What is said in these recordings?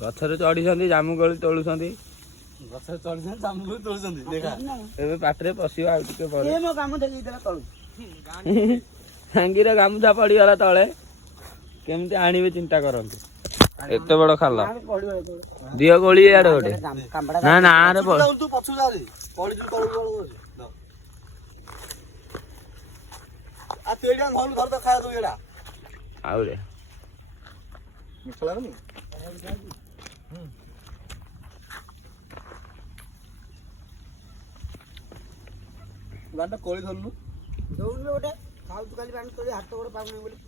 ଗଛରେ ଚଢିଛନ୍ତି ଜାମୁକୋଳି ତୋଳୁଛନ୍ତି। ଗଛରେ ଚଢିଛନ୍ତି ଜାମୁକୋଳି ତୋଳୁଛନ୍ତି ଦେଖା। ଏବେ ପାଟିରେ ପଶିବ ଆଉ ଟିକେ ପରେ। ଏ ମୋ କାମ ଦେଖେଇଦେଲା ତଳୁ। ସାଙ୍ଗିର ଗାମୁଛା ପଡିଗଲା ତଳେ, କେମିତି ଆଣିବେ ଚିନ୍ତା କରନ୍ତୁ। ଏତେ ବଡ ଖାଲ ଦିଅ କୋଳି ଇଆଡେ ଗୋଟେ ନା ନା ରେ ତୁ ପଛୁ ଯା ରେ ପଡିଛୁ ତଳକୁ ଆ ତେଡିଆ ଘରୁ ଧର ତ ଖାଇବା ତୁ ଏଡା ଆଉ ରେ ମିଠା ଲାଗୁନି ବାଣ୍ଡ କୋଳି ଧରୁନୁ ଦଉନୁ ଗୋଟେ ଖାଉଛୁ ଖାଲି ବାଣ୍ଡ କୋଳି ହାତ ଗୋଡ ପାଉନି ବୋଲି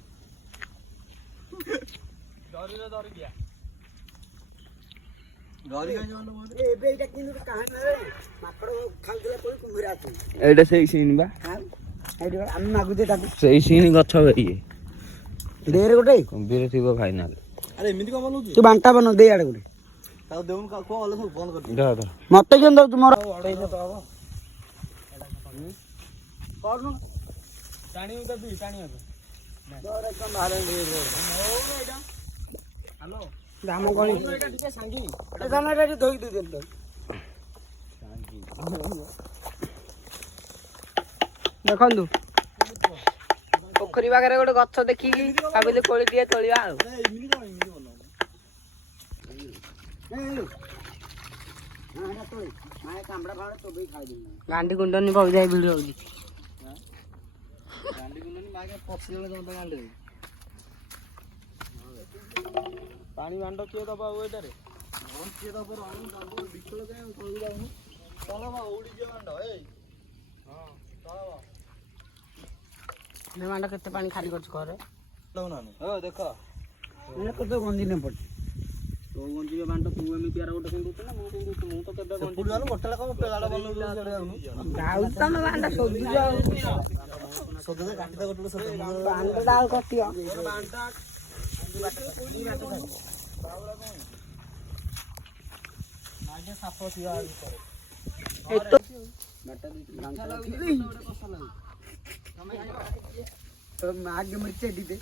ଧରିରେ ଧରିକିଆ ଏଇଟା ସେଇ ସିନ୍ ବା ଆମେ ମାଗୁଛେ ତାକୁ ସେଇ ସିନ୍ ଗଛ ଇଏ ଗୋଟେ କୁମ୍ଭୀର ଥିବ ଫାଇନାଲ। ଆରେ ଏମିତି କଣ ବନଉଛୁ ତୁ ବାଣ୍ଟା ବନ ଦେଇ ଆଡେ ଗୋଟେ ତାକୁ ଦେଉନୁ କଣ ଅଲ ସବୁ ବନ୍ଦ କରି ମତେ କେମିତି ଦଉଛୁ ମୋର ଅଢେଇଶ ତ ହବ କରୁନୁ ଟାଣିବୁ ତ ବି ଟାଣିବାକୁ ହ୍ୟାଲୋ ଦାମ କଣ ଧୋଇ ଦେଇଦେଲି ଦେଖନ୍ତୁ ପୋଖରୀ ପାଖରେ ଗୋଟେ ଗଛ ଦେଖିକି ଭାବିଲି କୋଳି ଟିକେ ତୋଳିବା ଆଉ ଗାଣ୍ଡି କୁଣ୍ଡନି ବଗିଚା ଭିଡିଓ ହଉଛି ପାଣି ଭାଣ୍ଡ କିଏ ଦବ ଆଉ ଏଇଟାରେ ମାଣ୍ଡ କେତେ ପାଣି ଖାଲି କରୁଛୁ ଘରେ ଦେଖ କେତେ ଗଞ୍ଜି ନେ ପଡେ ତୋ ଗଞ୍ଜିବେ ବାଣ୍ଟ ତୁ ଏମିତି ଆର ଗୋଟେ ପିନ୍ଧୁଛୁ ନା ମୁଁ ପିନ୍ଧୁଛୁ ମୁଁ ତ କେବେ ଗଞ୍ଜି ଗୋଟେ ଲେଖା ପେଲାଟା ବନଉଛୁ आगे मिर्ची दीदे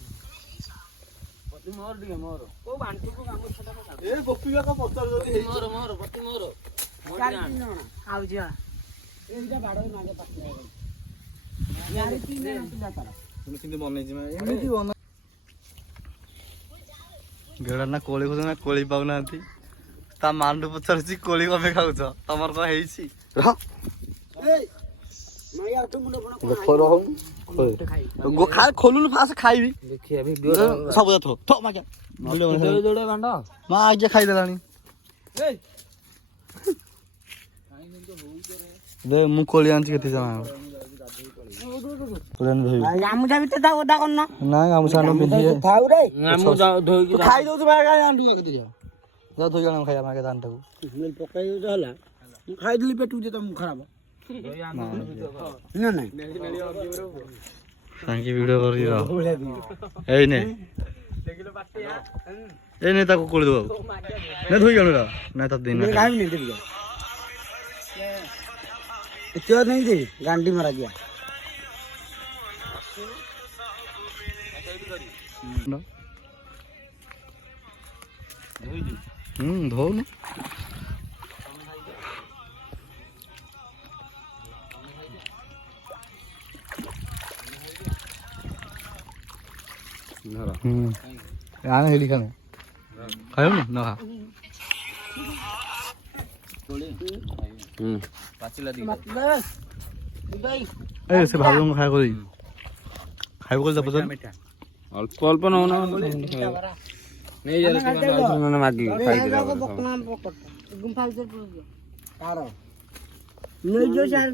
मोर दिए मोर को बांटू को काम छोटा को ए गोपीगा को पत्थर जदी मोर मोर पति मोर चार दिन ना आउ जा एटा बाडो नागे पत्थर यार तीन ना तू जाता तुम किंतु बनै जिमा एमिति बन गेडा ना कोळी खोज ना कोळी पाउ नांती ता मांडू पछरसी कोळी कमे खाउछ तमर को हेइसी र ए मैं यार तू मुंड बण को रहू गो खा खोलुन फास खाइबी देखिए वीडियो सब जाथो थो माके जोड़े जोड़े बांड मा आजे खाइ देलानी ए दे मु कोली आंची केते जना पुरान भाई गामुजा बिते दा ओदा करना ना गामुजा न बिंदी थाउ रे गामु धोई की खाइ दउ बा गाय आंडू केते जा जा धोई जणा खाया माके दान टाकू मिल पकाइ दउ हला खाइ दिली पेटू जे तम खराब ना नहीं सांगी वीडियो करी रहा ए ने देखिलो पाटिया ए ने ताको कोली दउ ने धोई जणा ना त दिन ना खाइ नहीं देबी इतना नहीं दे गांडी मारा गया धो ने आने हेली खाने खायो ना खा पाचिला दी ए से भालो खाय कोली खाय कोली दबस अल्प अल्प न होना नहीं जरा से मागी खाई दिला गुंफा भीतर नहीं जो चार